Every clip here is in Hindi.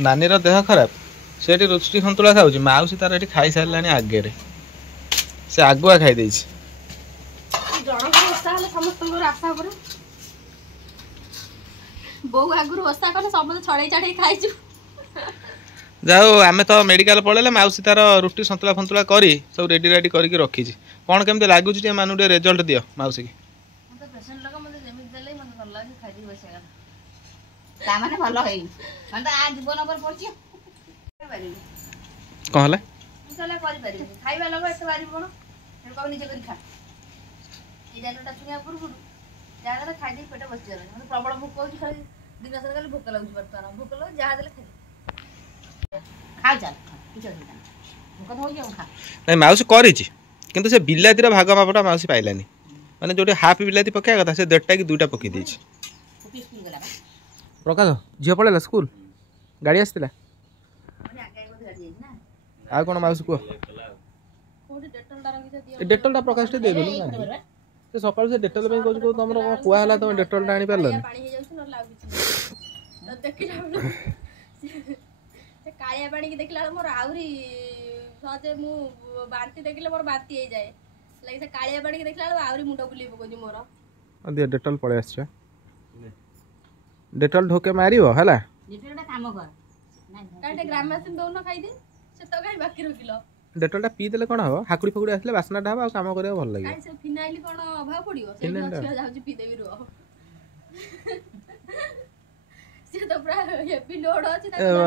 नानीर देह खराब से रुचि सन्तुला खाऊँ माउसी तार ये खाई सारे आगे से आगुआ खाई जाओ आम तो मेडिकल पड़े माउसी तार रुटी सन्तुला फंतुला कर सब रेडी रेडी करके रखी कौन केमती लगुच मान रिजल्ट दियो मौसी की कौन प्रबल भोक हो दिन सारा भोक लगे भोक लगे जहाँ नहीं मौसी कर से बिलाती भाग मापटा मौसी पाइलानी माने जो हाफ बिलाती पकड़ा कथा से 1.5 कि 2टा पकई देछि प्रकाश झील पड़ेगा स्कूल गाड़ी आसला आ कौन मौसी कह डेटोल प्रकाश टे दे से सकाल से डेटोल कहूँ तुम कहला तुम डेटोल आनी पार्ल कालिया पानी की देखला मोर आउरी सहजे मु बांती देखले मोर बांती हे जाए लागे से कालिया पानी की देखला आउरी मुंडा बुली पकोजी मोर अदे डेटोल पळे आछे डेटोल ढोके मारियो हला डेटोलटा काम कर काटे ग्रामासिन दोन खाइ दे से तो काई बाकी रखिलो डेटोलटा पी देले कोन हो हाकुड़ी फकुड़ी आसले बासनाटा हो आ काम करे भल लागे काई से फिनाइल कोन अभाव पड़ियो से छिया जाउची पी देबी रो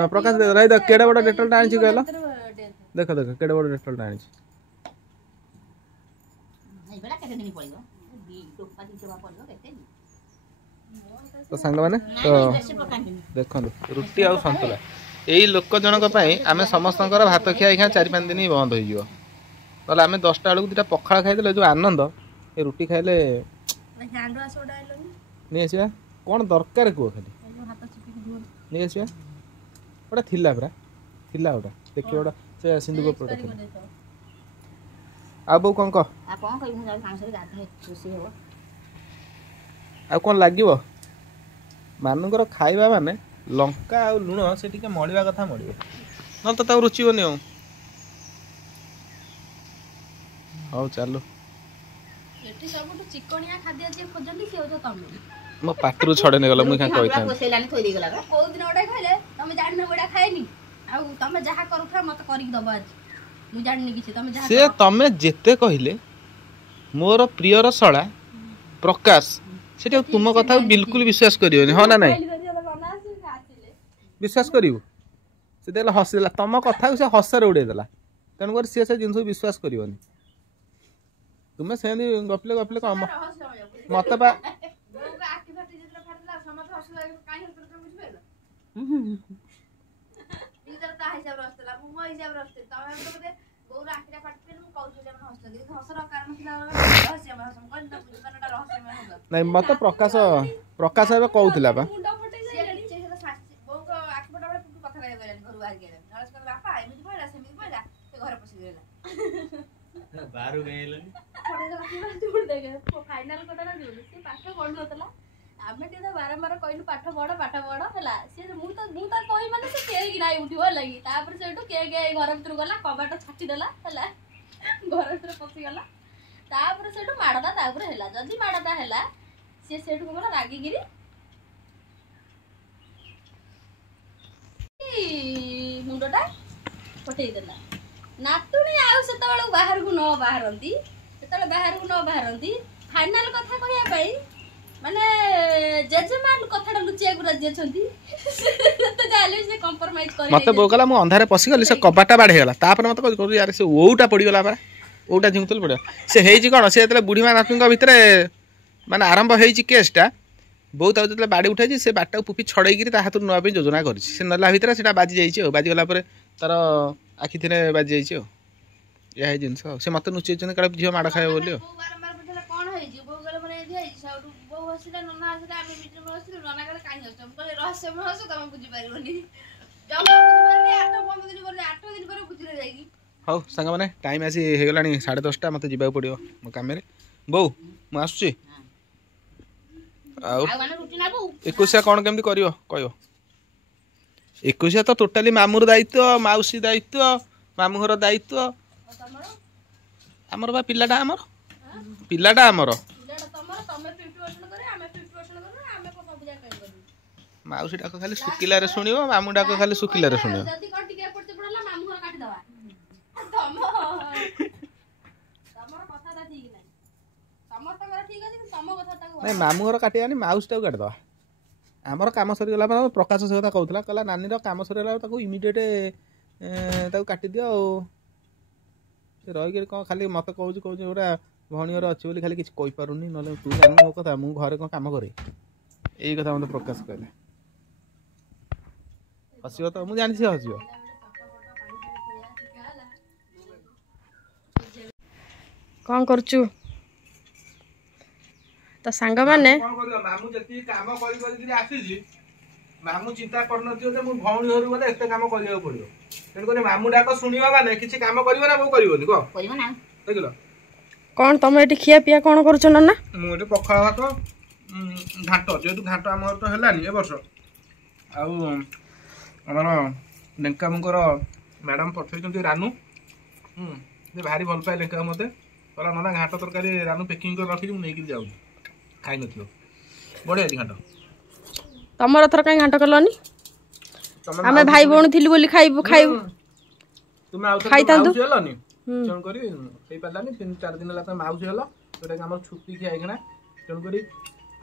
प्रकाश रही देख केड़े बड़ डेटोल टा आनी कहला देख देख केड़े बड़ डेटोल टा आनी तो सांग माने तो देखो रुटी आ सन्तुला यही लोक जनक आम समस्त भात खिया खा 4-5 दिन ही बंद हो आम 10टा बेलू 2टा पखाड़ खाई जो आनंद ये रुटी खाइले नहीं आसवा कौन दरकार कह खाली नहीं आसवा गोटा थिला परा थिला गोटा देखिए गोटा से सिंधु गोपटा थिला आ बो कौन कह आ कौन लागिवो मानुकर खाइबा माने लंका आ लुण से टिके मळिबा कथा मळिबो न तो रुचिबनी हो चलो एठी सबटु चिकनिया खाद्य जे खोजली से हो तमे मो पाटरू छडे ने गला मुई का कहि था कोसेलानी थोइ दे गला को दिन ओडा खाइले तमे जानि न ओडा खाइनी आ तमे जहा करूथा मत करी दबा आज मु जानि किछि तमे जहा से तमे जेते कहिले मोर प्रियर सळा प्रकाश सेटा तुम कथा बिल्कुल विश्वास करियोनी हो ना नहीं विश्वास करियो से देला हसला तम कथा से हसर उडे देला तन कर से जिंस विश्वास करियोनी तुमे सेनी गपले गपले कम मत बा नहीं मत प्रकाश प्रकाश एबे कहउतिला बा बारू गएलनी फाइनल कोटा ना जोल से पाठ पढ नतला आमे ते बारंबार कहलु पाठ पढ हला से मु त कहि माने से के कि नाही उठिबो लागि तापर सेटु के घर भीतर गला कबाट छाटी देला हला घर भीतर पसी गला तापर सेटु माडता तापर हला जदी माडता हला से सेटु कोन रागी गिरी मुंडटा पठेई देला नातुनी आउ सेत बेलू बाहर को न बाहरंती सेत बाहर को न बाहरंती फाइनल कथा कहिया पई माने जेजेमान कथाटा लुचिया गुरा जेछंती तो जाले से कंप्रोमाइज करि मते बोगला मु अंधारे पसी गली से कबाटा बाढे गला तापर मते कह यार से ओउटा पड़ी गला परा ओउटा झिंगतल पड़ा से हेजी कोन से एतले बुढीमा नातुंगा भितरे माने आरंभ हेजी केसटा बहुत आउ जतले बाडी उठाई से बाटा पुपी छड़ाई गिरी ता हाथ नवा पे योजना करिछि से नला भितरे सेटा बाजी जाईछि ओ बाजी गला परे तार आखि थिने बाजी जाईछि ओ या हे जिंस से मते नुचि जने काले झियो माडा खाय बोलियो बारंबार बुझला कोन हेजी बोगले मने एथि हेजी साउडु बो हसिला नना हसिला आमे मीटर में हसिला नना करे काई हसम कहले रहस्य में हस तमे बुझी पारिबोनी जब बुझी पारले 8-15 दिन बोले 8 दिन पर बुझिले जाईगी हौ संग माने टाइम आसी हे गलानी 10:30 मते जिबा पड़ियो मो काम रे बौ म आसुची आ माने रुटी ना बौ 21 कोन केमती करियो कहियो 21 ତ ଟୋଟାଲି ମାମୁଁର ଦାୟିତ୍ୱ, ମାଉସୀ ଦାୟିତ୍ୱ, ମାମୁଁ ଘର ଦାୟିତ୍ୱ। ଆଉ ତମର ଆମର ବା ପିଲାଟା ଆମର, ପିଲାଟା ଆମର। ପିଲାଟା ତମର, ତମେ 50% କରିବ, ଆମେ 50% କରିବୁ, ଆମେ କଣ ସବୁ ଯାକ କାଇଁ କରିବୁ? ମାଉସୀ ଡାକ ଖାଲି ଶୁଖିଲାରେ ଶୁଣିବ, ମାମୁଁ ଡାକ ଖାଲି ଶୁଖିଲାରେ ଶୁଣିବ। ଯଦି କଣ ଟିକେ ଏପଟ ସେପଟ ହେଲା ମାମୁଁ ଘର କାଟିଦବା। ତମର କଥାଟା ଠିକ ନାହିଁ। ସମସ୍ତଙ୍କର ଠିକ ଅଛି କିନ୍ତୁ ତମ କଥା ତାକୁ ନାଇଁ ମାମୁଁ ଘର କାଟିବାନି, ମାଉସୀଟାକୁ କାଟିଦେବା। ଆମର କାମ ସରିଗଲା ପରେ ପ୍ରକାଶ ସେ କଥା କହୁଥିଲା, କହିଲା ନାନୀର କାମ ସରିଗଲା ତାକୁ ଇମିଡ଼ିଏଟ୍ ତାକୁ କାଟିଦିଅ ଆଉ। ସେ ରହିକି କ'ଣ ଖାଲି ମୋତେ କହୁଛି ଗୋଟେ ଭଉଣୀ ଘର ଅଛି ବୋଲି ଖାଲି କିଛି କହିପାରୁନି, ନହେଲେ ତୁ ଜାଣିବୁ ମୋ କଥା, ମୁଁ ଘରେ କ'ଣ କାମ କରେ। ଏଇ କଥା ମୋତେ ପ୍ରକାଶ କହିଲା। ହସିବ ତ, ମୁଁ ଜାଣିଛି ହସିବ। କ'ଣ କରୁଛୁ? ତ ସାଙ୍ଗମାନେ କ'ଣ କରିବ, ମାମୁଁ ଯେତିକି କାମ କରି କରିକିରି ଆସିଛି, ମାମୁଁ ଚିନ୍ତା କରୁନଥିବ ଯେ ମୁଁ ଭଉଣୀ ଘରକୁ ଗଲେ ଏତେ କାମ କରିବାକୁ ପଡ଼ିବ। ତେଣୁକରି ମାମୁଁ ଡାକ ଶୁଣିବ ମାନେ କିଛି କାମ କରିବ ନା ବୋଉ କରିବନି କହ? କରିବ ନା। ଦେଖିଲ କ'ଣ ତମେ ଏଠି ଖିଆ ପିଆ କ'ଣ କରୁଛ ନା? ମୁଁ ଏଠି ପଖାଳ ଭାତ, ଘାଟ, ଯେହେତୁ ଘାଟ ଆମ ଘର ତ ହେଲାନି ଏ ବର୍ଷ, ଆଉ ଆମର ଲେଙ୍କାମୁଙ୍କର ମ୍ୟାଡ଼ାମ୍ ପଠେଇଛନ୍ତି ରାନୁ, ସେ ଭାରି ଭଲ ପାଏ ଲେଙ୍କା ମୋତେ, କହିଲା ନନା ଘାଟ ତରକାରୀ ରାନୁ ପ୍ୟାକିଂ କରି ରଖିଛି, ମୁଁ ନେଇକିରି ଯାଉଛି, ଖାଇନଥିବ। ବଢ଼ିଆ ଅଛି ଘାଟ। ତମର ଏଥର କାଇଁ ଘାଣ୍ଟ କଲନି? ଆମେ ଭାଇ ଭଉଣୀ ଥିଲୁ ବୋଲି ଖାଇବୁ। ତୁମେ ଆଉ ଖାଇଥାନ୍ତୁ ହେଲନି, ତେଣୁକରି ହେଇପାରିଲାନି। 3-4 ଦିନ ହେଲା ତମେ ମାଉସୀ ହେଲ, ଯୋଉଟାକି ଆମର ଛୁଟି ଖିଆ ହେଇକିନା, ତେଣୁକରି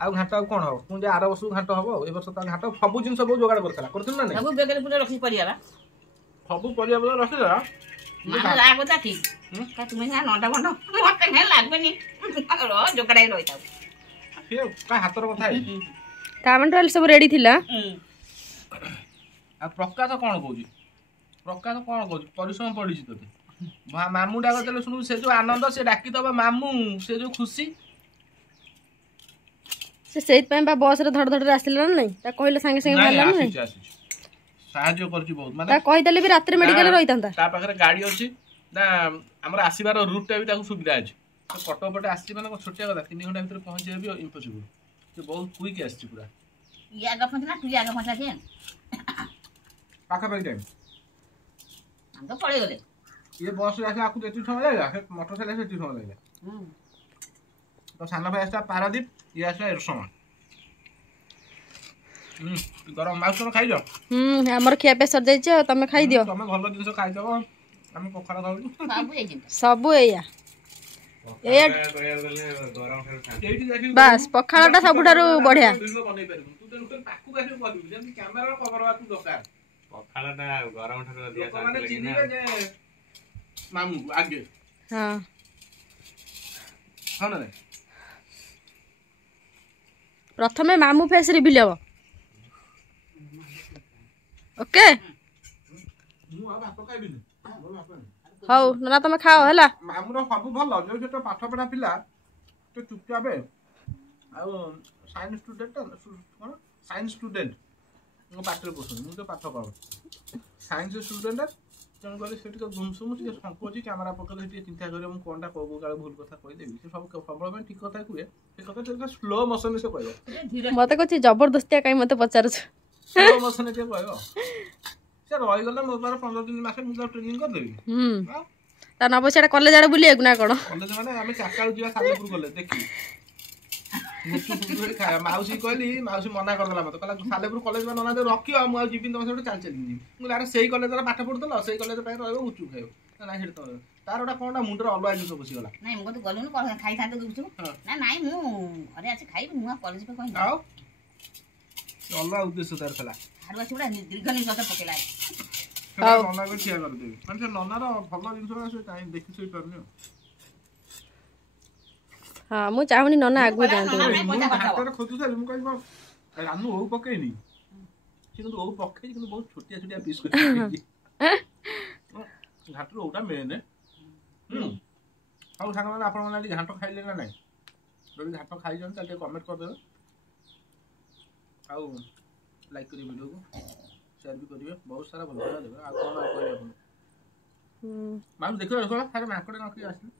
ଆଉ ଘାଟ ଆଉ କ'ଣ ହବ? ପୁଣି ଆର ବର୍ଷକୁ ଘାଟ ହବ, ଏ ବର୍ଷ ତ ଘାଟ ସବୁ ଜିନିଷ ବହୁତ ଯୋଗାଡ଼ କରିଥିଲା, କରୁଥିଲୁ ନା ନାଇଁ? ସବୁ ବେଗରେ ପୁରା ରଖି ପରିବା, ସବୁ ପରିବା ପୁରା ରଖିଦେଲା। তুমি নটা বন্ধ মতে লাগবেনি ଯୋଗାଡ଼ାଇ ରହିଥାଉ। ହାତର କଥା ହେଇଛି। ତାମାନେ ସବୁ ରେଡି ଥିଲା। ଆଉ ପ୍ରକାଶ କ'ଣ କହୁଛି? ପ୍ରକାଶ କ'ଣ କହୁଛି? ପରିଶ୍ରମ ପଡ଼ିଛି ତୋତେ। ମାମୁଁ ଡାକ ଦେଲେ ଶୁଣିବୁ, ସେ ଯୋଉ ଆନନ୍ଦ, ସେ ଡାକିଦବ ମାମୁଁ, ସେ ଯୋଉ ଖୁସି। ସେ ସେଇଥିପାଇଁ ବା ବସରେ ଧଡ଼ ଧଡ଼ରେ ଆସିଲା ନା ନାଇଁ? ତା କହିଲେ ସାଙ୍ଗେ ସାଙ୍ଗେ ବାହାରିଲା ନା ନାଇଁ? ସାହାଯ୍ୟ କରୁଛି ବହୁତ, ମାନେ ତା କହିଦେଲେ ବି ରାତିରେ ମେଡିକାଲ ରହିଥାନ୍ତା। ତା ପାଖରେ ଗାଡ଼ି ଅଛି ନା, ଆମର ଆସିବାର ରୁଟ୍ଟା ବି ତାକୁ ସୁବିଧା ଅଛି। କଟକ ପଟେ ଆସିଛି ମାନେ ଛୋଟିଆ କଥା, 3 ଘଣ୍ଟା ଭିତରେ ପହଞ୍ଚିବା ବି ଇମ୍ପସିବୁଲ୍। ସେ ବହୁତ କୁଇକ୍ ଆସିଛି ପୁରା। ଇଏ ଆଗ ପହଞ୍ଚିଲା, ତୁ ଆଗ ପହଞ୍ଚିଲା କିଏ? ପାଖାପାଖି ଟାଇମ୍ ଆମେ ତ ପଳେଇଗଲେ। ଇଏ ବସ୍ରେ ଆସିଲା, ଆକୁ ଯେତିକି ସମୟ ଲାଗିଲା, ସେ ମୋଟର ସାଇକେଲ ସେତିକି ସମୟ ଲାଗିଲା। ତ ସାନ ଭାଇ ଆସିଲା ପାରାଦୀପ, ଇଏ ଆସିଲା ଏରସମା। ଗରମ ମାଉସ ତମେ ଖାଇଛ? ଆମର ଖିଆ ପିଆ ସରିଯାଇଛି, ଆଉ ତମେ ଖାଇଦିଅ। ତମେ ଭଲ ଜିନିଷ ଖାଇଦବ, ଆମେ ପଖାଳ ଖାଉଛୁ। ସବୁ ଏଇଆ ବାସ୍, ପଖାଳଟା ସବୁଠାରୁ ବଢିଆ। ପ୍ରଥମେ ମାମୁଁ ଫେସ୍ ରିଭିଲ୍ ହବ। ଓକେ, ହଉ ନା ତମେ ଖାଅ ହେଲା। ମାମୁଁର ସବୁ ଭଲ, ଯୋଉ ସେ ତ ପାଠ ପଢା ପିଲା, ତ ଚୁପଚାପ, ଆଉ ସାଇନ୍ସ ଷ୍ଟୁଡେଣ୍ଟ, କ'ଣ ସାଇନ୍ସ ଷ୍ଟୁଡେଣ୍ଟ ମୋ ପାଠରେ ପଢ଼ୁଛନ୍ତି, ମୁଁ ତ ପାଠ ପାଉ ସାଇନ୍ସ ଷ୍ଟୁଡେଣ୍ଟ। ତେଣୁକରି ସେ ଟିକେ ଘୁମସୁମ, ଟିକେ ସଂକୋଚି, କ୍ୟାମେରା ପକେଇଲେ ଟିକେ ଚିନ୍ତା କରିବ ମୁଁ କ'ଣଟା କୋଉ କାଳେ ଭୁଲ କଥା କହିଦେବି। ସେ ସବୁ ସବୁବେଳେ ପାଇଁ ଠିକ କଥା କୁହେ, ସେ କଥା ସ୍ଲୋ ମୋସନରେ ସେ କହିବ। ମତେ କହୁଛି ଜବରଦସ୍ତିଆ କାଇଁ ମତେ ପଚାରୁଛୁ? ସ୍ଲୋ ମୋସନରେ ଟିକେ କହିବ। ସେ ରହିଗଲେ ମୋ ପାଖରେ 15 ଦିନ ମାସେ, ମୁଁ ତାକୁ ଟ୍ରେନିଂ କରିଦେବି। ତା ନବ ସିଆଡେ କଲେଜ ଆଡେ ବୁଲିବାକୁ ନା କ'ଣ? କଲେଜ ମାନେ ଆମେ 4ଟା ବେଳକୁ ଯିବା ସାଲେପୁର କଲେଜ ଦେଖିବି। ମାଉସୀ କହିଲି, ମାଉସୀ ମନା କରିଦେଲା ମତେ, କହିଲା ସାଲେପୁର କଲେଜ ବା ନନା ରଖିବ, ମୁଁ ଆଉ ଯିବିନି ତମ ସହିତ, ଚାଲି ଯିବି। ମୁଁ ଆରେ ସେଇ କଲେଜରେ ପାଠ ପଢୁଥିଲ, ସେଇ କଲେଜ ପାଇଁ ରହିବ, ଗୁଚୁ ଖାଇବ ନା ସେଠି ତମେ। ତାର ଗୋଟେ କ'ଣ ମୁଣ୍ଡରେ ଅଲଗା ଜିନିଷ ପଶିଗଲା। ନାଇଁ ମୁଁ ଗଲୁନି ଖାଇଥାନ୍ତେ ଗୁପଚୁପ। ନା ନାଇଁ ମୁଁ ଘରେ ଆସି ଖାଇବି, ମୁଁ କଲେଜ ପାଇଁ କହିନି। ଆଉ ଅଲଗା ଉଦ୍ଦେଶ୍ୟ ତାର ଥିଲା। ଆରୁ ଆସି ଗୋଟେ ଦୀର୍ଘ ନିଶ୍ୱାସ ପକେଇଲା। ନନାକୁ ଠିଆ କରିଦେବି, ମାନେ ସେ ନନାର ଭଲ ଜିନିଷ ସେ କାହିଁ ଦେଖି ଶୋଇ ପାରୁନି। ହଁ, ମୁଁ ଚାହୁଁନି ନନା ଆଗକୁ ଯାଆନ୍ତୁ। ହାତରେ ଖୋଜୁଥିଲି, ମୁଁ କହିବି ରାନୁ ଓଉ ପକେଇନି, ସେ କିନ୍ତୁ ଓଉ ପକେଇଛି, କିନ୍ତୁ ବହୁତ ଛୋଟିଆ ଛୋଟିଆ ପିସ୍ କରିଛି। ଘାଟରୁ ଓଉଟା ମେନ୍। ହଉ ସାଙ୍ଗମାନେ, ଆପଣମାନେ ଆଜି ଘାଟ ଖାଇଲେ ନା ନାଇଁ? ଯଦି ଘାଟ ଖାଇଛନ୍ତି ତାହେଲେ ଟିକେ କମେଣ୍ଟ କରିଦେବେ, ଆଉ ଲାଇକ୍ କରିବେ ଭିଡ଼ିଓକୁ, ସେୟାର ବି କରିବେ, ବହୁତ ସାରା ଭଲ ଦେବେ। ଆଉ କ'ଣ କହିବେ ଆପଣ? ମାମୁଁ ଦେଖିବ, ମାଙ୍କଡ଼ ନଖି ଆସିଲେ।